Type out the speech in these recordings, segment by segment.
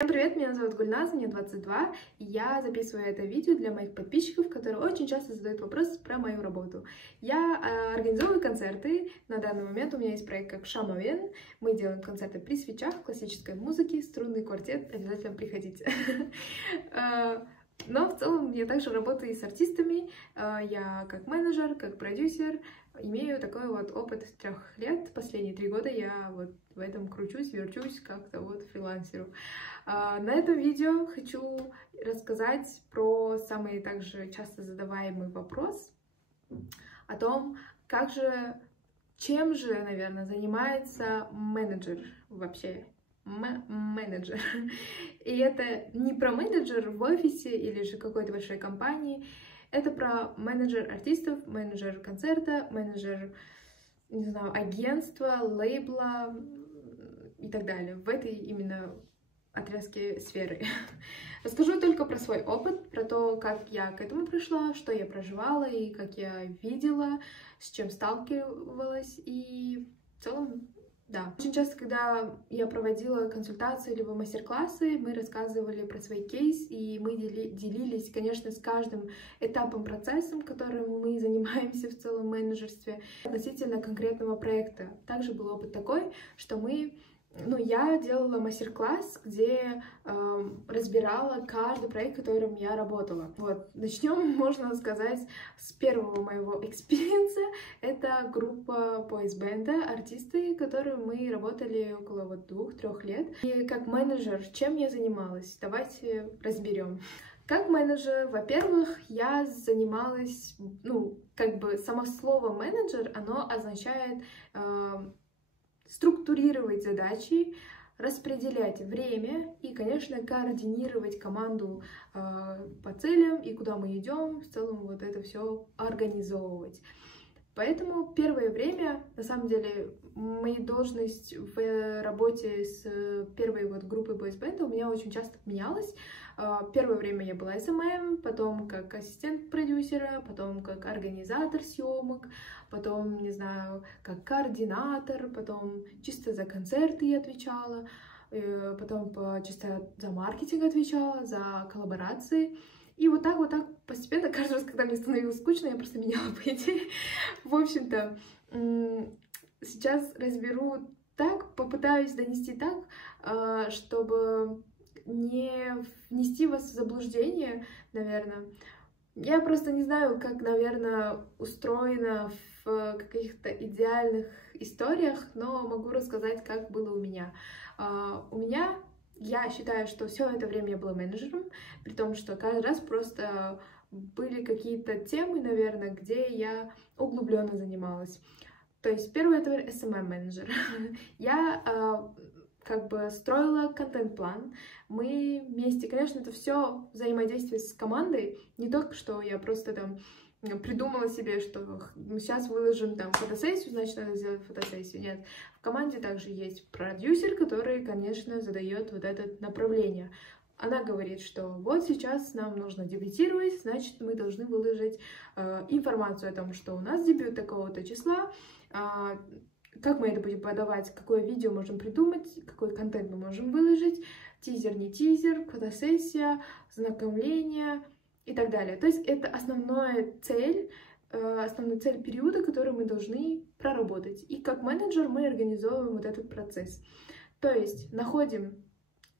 Всем привет, меня зовут Гульназ, мне 22, и я записываю это видео для моих подписчиков, которые очень часто задают вопрос про мою работу. Я организовываю концерты, на данный момент у меня есть проект как Шамовен, мы делаем концерты при свечах, классической музыке, струнный квартет, обязательно приходите. Но в целом я также работаю и с артистами, я как менеджер, как продюсер, имею такой вот опыт 3 лет, последние 3 года я вот в этом кручусь, верчусь, как-то вот фрилансеру. На этом видео хочу рассказать про самый также часто задаваемый вопрос о том, чем же, наверное, занимается менеджер вообще. Менеджер. И это не про менеджер в офисе или же какой-то большой компании, это про менеджер артистов, менеджер концерта, менеджер, не знаю, агентства, лейбла и так далее. В этой именно отрезке сферы. Расскажу только про свой опыт, про то, как я к этому пришла, что я проживала и как я видела, с чем сталкивалась, и в целом, да. Очень часто, когда я проводила консультации либо мастер-классы, мы рассказывали про свой кейс, и мы делились, конечно, с каждым этапом, процессом, которым мы занимаемся в целом в менеджерстве, относительно конкретного проекта. Также был опыт такой, что я делала мастер-класс, где разбирала каждый проект, в котором я работала. Вот, начнем, можно сказать, с первого моего экспириенса. Это группа бойсбенда, артисты, которые мы работали около 2-3 лет. И как менеджер, чем я занималась? Давайте разберем. Как менеджер, во-первых, я занималась, само слово менеджер, оно означает структурировать задачи, распределять время и, конечно, координировать команду по целям и куда мы идем, в целом вот это все организовывать. Поэтому первое время, на самом деле, моя должность в работе с первой группой бойсбенда у меня очень часто менялась. Первое время я была SMM, потом как ассистент продюсера, потом как организатор съемок, потом, не знаю, как координатор, потом чисто за концерты я отвечала, потом чисто за маркетинг отвечала, за коллаборации. И вот так постепенно, каждый раз, когда мне становилось скучно, я просто меняла по идее. В общем-то, сейчас разберу так, попытаюсь донести так, чтобы не внести вас в заблуждение, наверное. Я просто не знаю, как, наверное, устроено в каких-то идеальных историях, но могу рассказать, как было у меня. Я считаю, что все это время я была менеджером, при том, что каждый раз просто были какие-то темы, наверное, где я углубленно занималась. То есть первое это SMM-менеджер. Я строила контент-план. Мы вместе, конечно, это все взаимодействие с командой, не только что я просто там придумала себе, что мы сейчас выложим там фотосессию, значит, надо сделать фотосессию. Нет, в команде также есть продюсер, который, конечно, задает вот это направление. Она говорит, что вот сейчас нам нужно дебютировать, значит, мы должны выложить информацию о том, что у нас дебют такого-то числа, как мы это будем подавать, какое видео можем придумать, какой контент мы можем выложить, тизер, не тизер, фотосессия, знакомление и так далее. То есть это основная цель периода, который мы должны проработать. И как менеджер мы организовываем вот этот процесс. То есть находим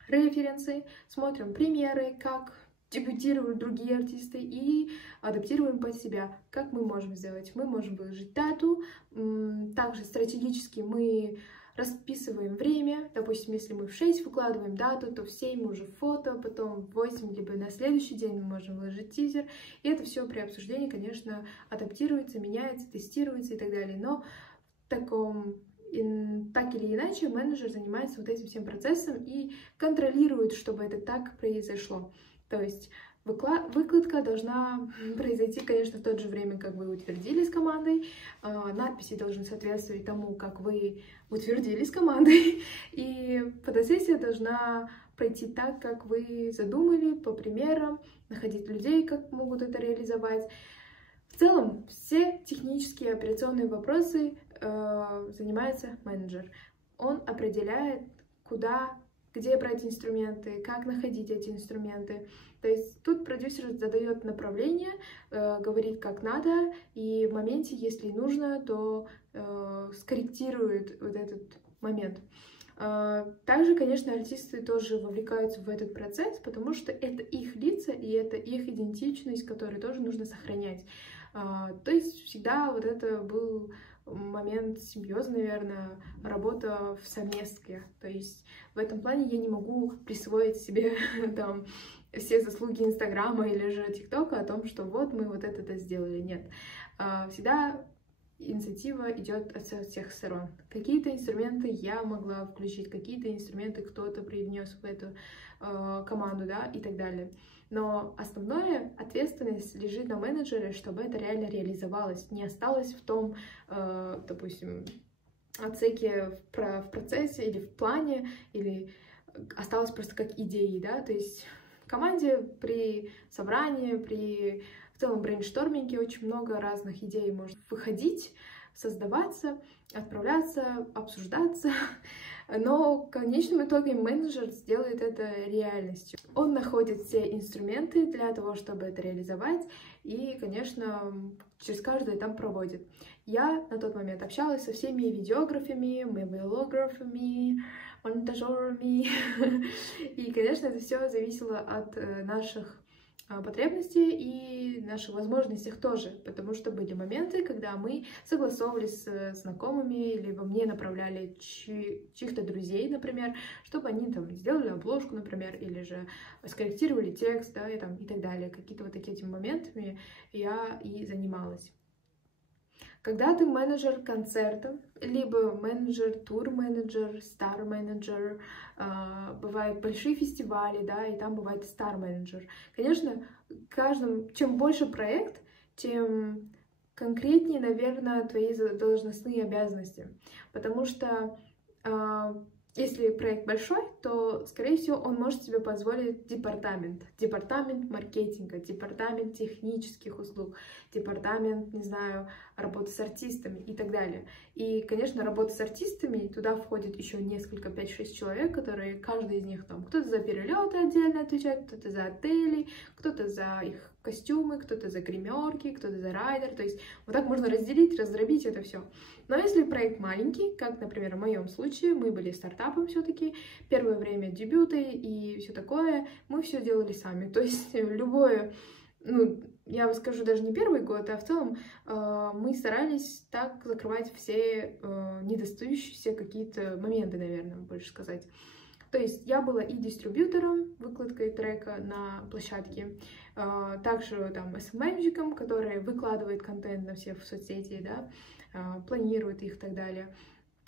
референсы, смотрим примеры, как дебютируют другие артисты и адаптируем под себя, как мы можем сделать. Мы можем выложить дату, также стратегически мы расписываем время, допустим, если мы в 6 выкладываем дату, то в 7 уже фото, потом в 8, либо на следующий день мы можем выложить тизер, и это все при обсуждении, конечно, адаптируется, меняется, тестируется и так далее, но так или иначе менеджер занимается вот этим всем процессом и контролирует, чтобы это так произошло. То есть выкладка должна произойти, конечно, в то же время, как вы утвердили с командой. Надписи должны соответствовать тому, как вы утвердили с командой. И фотосессия должна пройти так, как вы задумали, по примерам, находить людей, как могут это реализовать. В целом, все технические операционные вопросы занимается менеджер. Он определяет, куда, где брать инструменты, как находить эти инструменты. То есть тут продюсер задает направление, говорит, как надо, и в моменте, если нужно, то скорректирует вот этот момент. Также, конечно, артисты тоже вовлекаются в этот процесс, потому что это их лица и это их идентичность, которую тоже нужно сохранять. То есть всегда вот это был момент симбиоза, наверное, работа в совместке. То есть в этом плане я не могу присвоить себе там все заслуги Инстаграма или же ТикТока о том, что вот мы вот это сделали. Нет. Всегда инициатива идет от всех сторон. Какие-то инструменты я могла включить, какие-то инструменты кто-то привнес в эту команду, да, и так далее. Но основная ответственность лежит на менеджере, чтобы это реально реализовалось, не осталось в том, допустим, отсеке в процессе или в плане, или осталось просто как идеи, да, то есть в команде при собрании, при в целом брейншторминге очень много разных идей может выходить, создаваться, отправляться, обсуждаться, но в конечном итоге менеджер сделает это реальностью. Он находит все инструменты для того, чтобы это реализовать, и, конечно, через каждый этап проводит. Я на тот момент общалась со всеми видеографами, мовилографами, монтажерами, и, конечно, это все зависело от наших потребностей и наших возможностей тоже, потому что были моменты, когда мы согласовывались с знакомыми, либо мне направляли чьих-то друзей, например, чтобы они там сделали обложку, например, или же скорректировали текст, да, и так далее. Какие-то вот такими моментами я и занималась. Когда ты менеджер концерта, либо менеджер, тур-менеджер, стар-менеджер, бывают большие фестивали, да, и там бывает стар-менеджер. Конечно, чем больше проект, тем конкретнее, наверное, твои должностные обязанности. Потому что если проект большой, то, скорее всего, он может себе позволить департамент маркетинга, департамент технических услуг, департамент, не знаю, работы с артистами и так далее. И, конечно, работа с артистами, туда входит еще несколько, 5-6 человек, которые, каждый из них там, кто-то за перелеты отдельно отвечает, кто-то за отели, кто-то за их костюмы, кто-то за гримерки, кто-то за райдер, то есть вот так можно разделить, раздробить это все. Но если проект маленький, как, например, в моем случае, мы были стартапом все-таки, первое время дебюты и все такое, мы все делали сами, то есть любое, ну, я вам скажу, даже не первый год, а в целом мы старались так закрывать все недостающиеся какие-то моменты, наверное, больше сказать. То есть я была и дистрибьютором, выкладкой трека на площадке, также там SMM-щиком, который выкладывает контент на все соцсети, да, планирует их и так далее.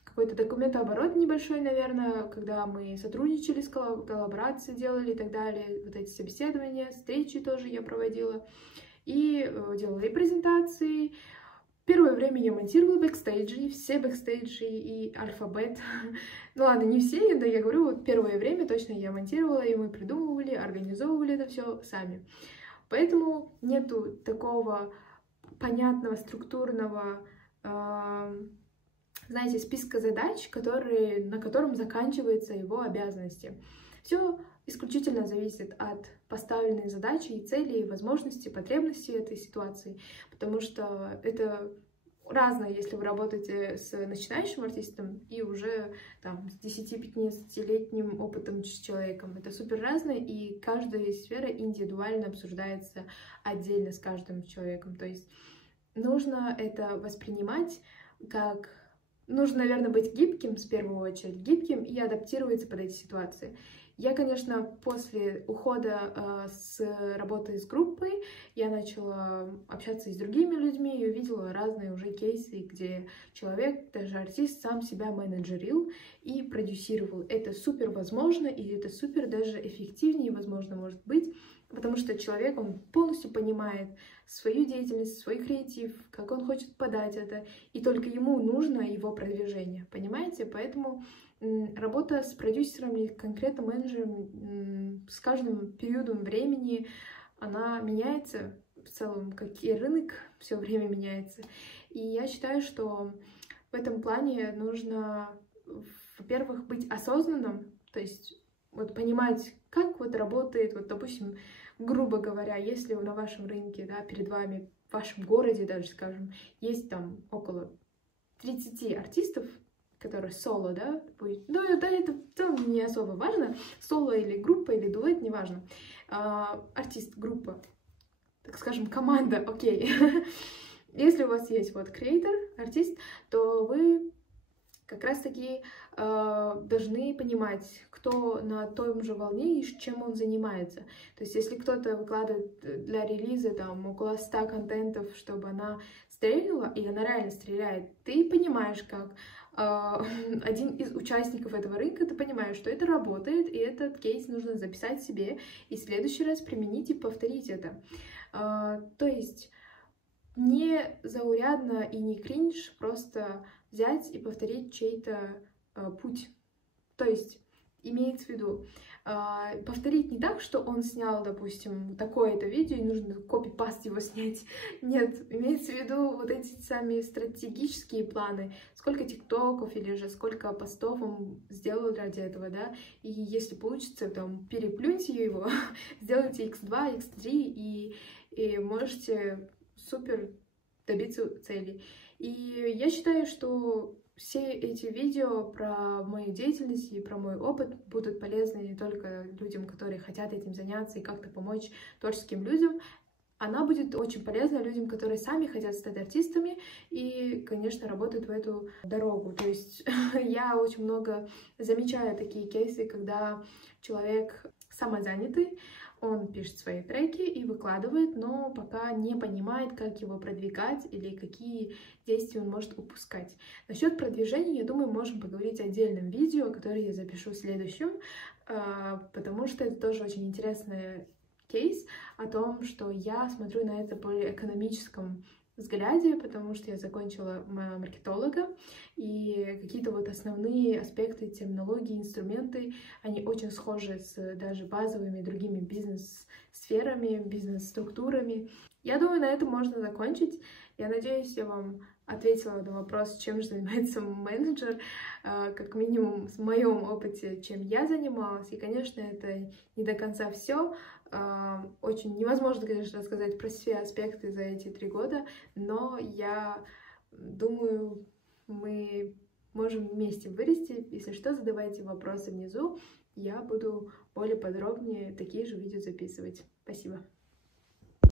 Какой-то документооборот небольшой, наверное, когда мы сотрудничали, коллаборации делали и так далее, вот эти собеседования, встречи тоже я проводила, и делала и презентации. Первое время я монтировала бэкстейджи, все бэкстейджи и альфабет. Ну ладно, не все, да, я говорю, вот первое время точно я монтировала, и мы придумывали, организовывали это все сами. Поэтому нету такого понятного, структурного, знаете, списка задач, на котором заканчиваются его обязанности. Все исключительно зависит от поставленной задачи и цели, и возможностей, потребностей этой ситуации, потому что это разное, если вы работаете с начинающим артистом и уже там с 10-15-летним опытом с человеком. Это супер разное, и каждая сфера индивидуально обсуждается отдельно с каждым человеком. То есть нужно это воспринимать как... Нужно, наверное, быть гибким, в первую очередь, гибким и адаптироваться под эти ситуации. Я, конечно, после ухода с работы с группой, я начала общаться и с другими людьми и увидела разные уже кейсы, где человек, даже артист, сам себя менеджерил и продюсировал. Это супер возможно, и это супер даже эффективнее, возможно, может быть, потому что человек, он полностью понимает свою деятельность, свой креатив, как он хочет подать это, и только ему нужно его продвижение, понимаете? Поэтому работа с продюсером или конкретно менеджером с каждым периодом времени, она меняется в целом, как и рынок все время меняется. И я считаю, что в этом плане нужно, во-первых, быть осознанным, то есть вот понимать, как вот работает, вот, допустим, грубо говоря, если на вашем рынке, да, перед вами, в вашем городе даже, скажем, есть там около 30 артистов, которые соло, да, будет, ну, это не особо важно, соло или группа, или дуэт, неважно, артист, группа, так скажем, команда, окей. Если у вас есть вот креатор, артист, то вы как раз-таки должны понимать, кто на том же волне и чем он занимается. То есть, если кто-то выкладывает для релиза там около 100 контентов, чтобы она стрельнула, и она реально стреляет, ты понимаешь, как один из участников этого рынка, ты понимаешь, что это работает, и этот кейс нужно записать себе, и в следующий раз применить и повторить это. То есть, не заурядно и не кринж просто взять и повторить чей-то путь. То есть, имеется в виду, повторить не так, что он снял, допустим, такое-то видео, и нужно копи-паст его снять. Нет, имеется в виду вот эти сами стратегические планы, сколько тиктоков или же сколько постов он сделал ради этого, да, и если получится, там, переплюньте его, сделайте x2, x3, и можете супер добиться цели. И я считаю, что все эти видео про мою деятельность и про мой опыт будут полезны не только людям, которые хотят этим заняться и как-то помочь творческим людям. Она будет очень полезна людям, которые сами хотят стать артистами и, конечно, работают в эту дорогу. То есть я очень много замечаю такие кейсы, когда человек самозанятый, он пишет свои треки и выкладывает, но пока не понимает, как его продвигать или какие действия он может упускать. Насчет продвижения, я думаю, можем поговорить в отдельном видео, которое я запишу в следующем, потому что это тоже очень интересный кейс о том, что я смотрю на это более экономическом взгляде, потому что я закончила маркетолога, и какие-то вот основные аспекты терминологии, инструменты, они очень схожи с даже базовыми другими бизнес-сферами, бизнес-структурами. Я думаю, на этом можно закончить. Я надеюсь, я вам ответила на вопрос, чем же занимается менеджер, как минимум в моем опыте, чем я занималась. И, конечно, это не до конца все. Очень невозможно, конечно, рассказать про все аспекты за эти 3 года, но я думаю, мы можем вместе вырасти. Если что, задавайте вопросы внизу, я буду более подробнее такие же видео записывать. Спасибо.